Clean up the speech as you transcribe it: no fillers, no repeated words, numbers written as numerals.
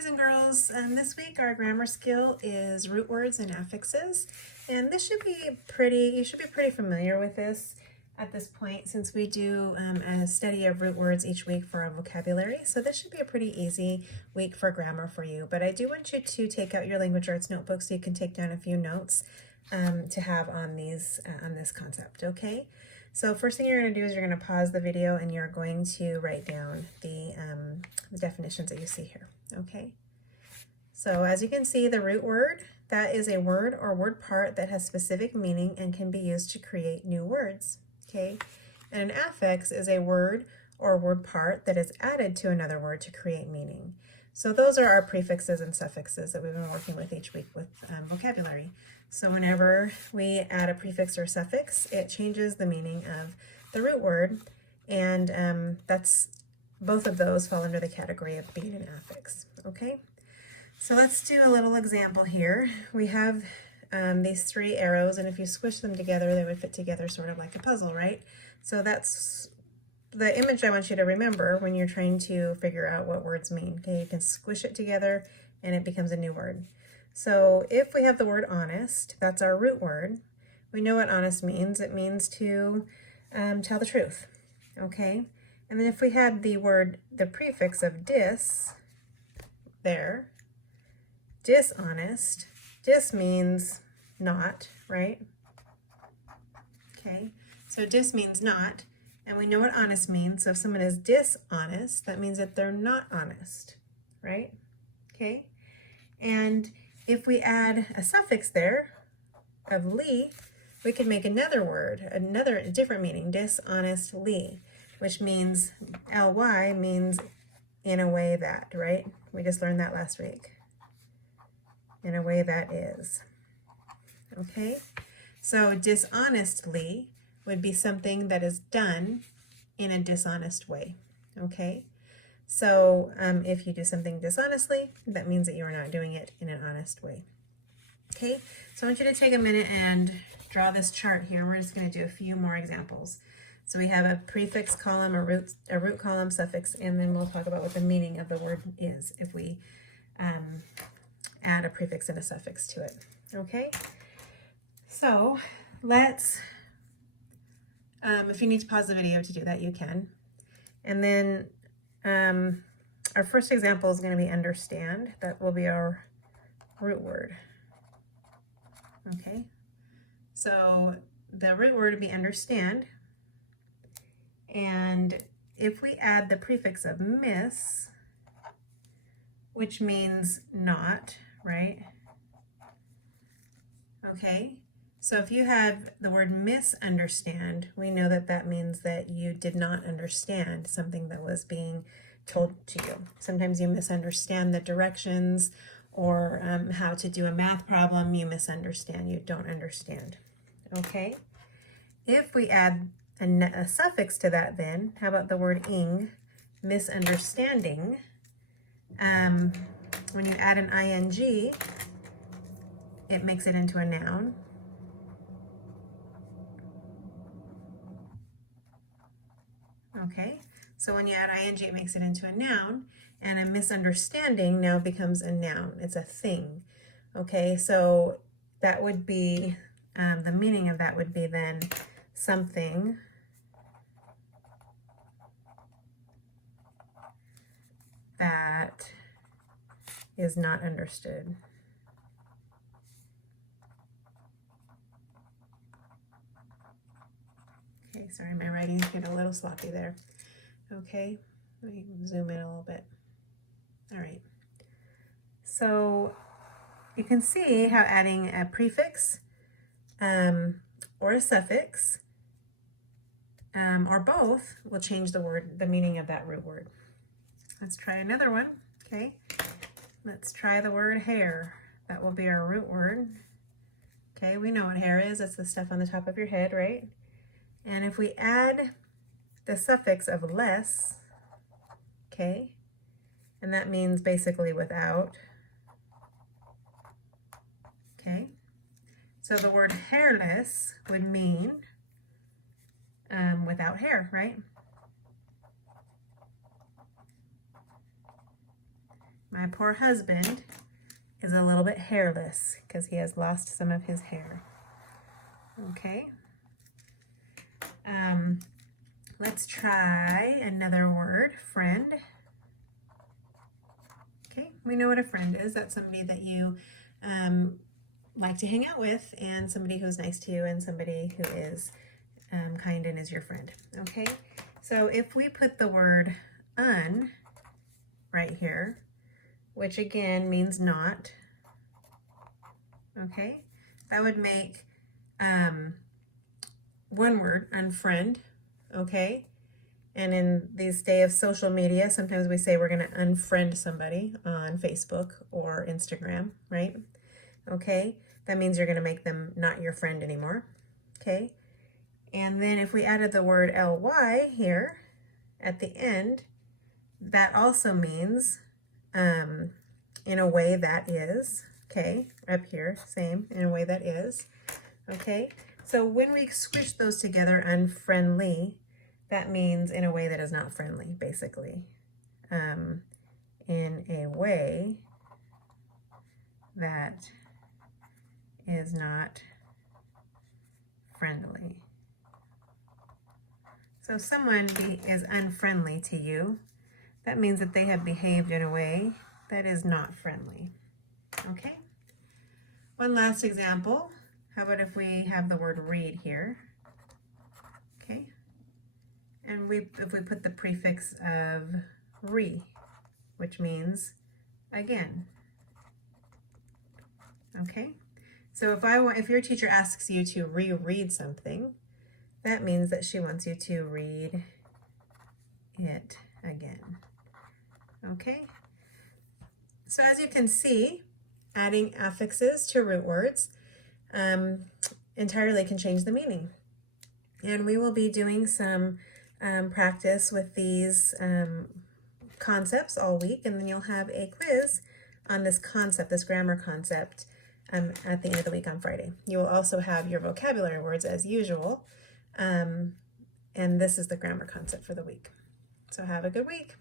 boys and girls. This week our grammar skill is root words and affixes, and this should be you should be pretty familiar with this at this point, since we do a study of root words each week for our vocabulary. So this should be a pretty easy week for grammar for you. But I do want you to take out your language arts notebook so you can take down a few notes to have on this concept. Okay. So first thing you're going to do is you're going to pause the video and you're going to write down the definitions that you see here. Okay. So as you can see, the root word, that is a word or word part that has specific meaning and can be used to create new words. Okay. And an affix is a word or word part that is added to another word to create meaning. So those are our prefixes and suffixes that we've been working with each week with vocabulary. So whenever we add a prefix or suffix, it changes the meaning of the root word, and that's both of those fall under the category of being an affix. Okay, so let's do a little example here. We have these three arrows, and if you squish them together, they would fit together sort of like a puzzle, right? So that's the image I want you to remember when you're trying to figure out what words mean. Okay, you can squish it together and it becomes a new word. So if we have the word honest, that's our root word. We know what honest means. It means to tell the truth. Okay, and then if we had the prefix of dis there, dishonest, dis means not, right? Okay, so dis means not. And we know what honest means. So if someone is dishonest, that means that they're not honest, right? Okay. And if we add a suffix there of ly, we could make another word, a different meaning, dishonestly, which means ly means in a way that, right? We just learned that last week. In a way that is. Okay. So dishonestly would be something that is done in a dishonest way. Okay. So if you do something dishonestly, that means that you are not doing it in an honest way. Okay, so I want you to take a minute and draw this chart here. We're just going to do a few more examples. So we have a prefix column, a root column, suffix, and then we'll talk about what the meaning of the word is if we add a prefix and a suffix to it. Okay, so let's, if you need to pause the video to do that, you can. And then our first example is going to be understand. That will be our root word. Okay, so the root word would be understand, and if we add the prefix of miss, which means not, right? Okay, so if you have the word misunderstand, we know that that means that you did not understand something that was being told to you. Sometimes you misunderstand the directions or how to do a math problem. You misunderstand, you don't understand. Okay, if we add a suffix to that, then how about the word ing, misunderstanding? When you add an ing, it makes it into a noun. Okay, so when you add ing, it makes it into a noun, and a misunderstanding now becomes a noun. It's a thing. Okay, so that would be, the meaning of that would be then something that is not understood. Okay, sorry, my writing's getting a little sloppy there. Okay, let me zoom in a little bit. All right, so you can see how adding a prefix or a suffix or both will change the meaning of that root word. Let's try another one. Okay, let's try the word hair. That will be our root word. Okay, we know what hair is. It's the stuff on the top of your head, right? And if we add the suffix of less, okay, and that means basically without, okay, so the word hairless would mean without hair, right? My poor husband is a little bit hairless because he has lost some of his hair. Okay. Let's try another word, friend. Okay, we know what a friend is. That's somebody that you like to hang out with, and somebody who's nice to you, and somebody who is kind and is your friend. Okay, so if we put the word un right here, which again means not, okay, that would make one word, unfriend, okay? And in these days of social media, sometimes we say we're going to unfriend somebody on Facebook or Instagram, right? Okay, that means you're going to make them not your friend anymore, okay? And then if we added the word ly here at the end, that also means in a way that is, okay? Up here, same, in a way that is, okay? So when we squish those together, unfriendly, that means in a way that is not friendly, basically. In a way that is not friendly. So if someone is unfriendly to you, that means that they have behaved in a way that is not friendly. Okay? One last example. How about if we have the word read here? Okay? And if we put the prefix of re, which means again. Okay? So if your teacher asks you to reread something, that means that she wants you to read it again. Okay? So as you can see, adding affixes to root words entirely can change the meaning. And we will be doing some practice with these concepts all week, and then you'll have a quiz on this concept, this grammar concept, at the end of the week on Friday. You will also have your vocabulary words as usual, and this is the grammar concept for the week. So have a good week.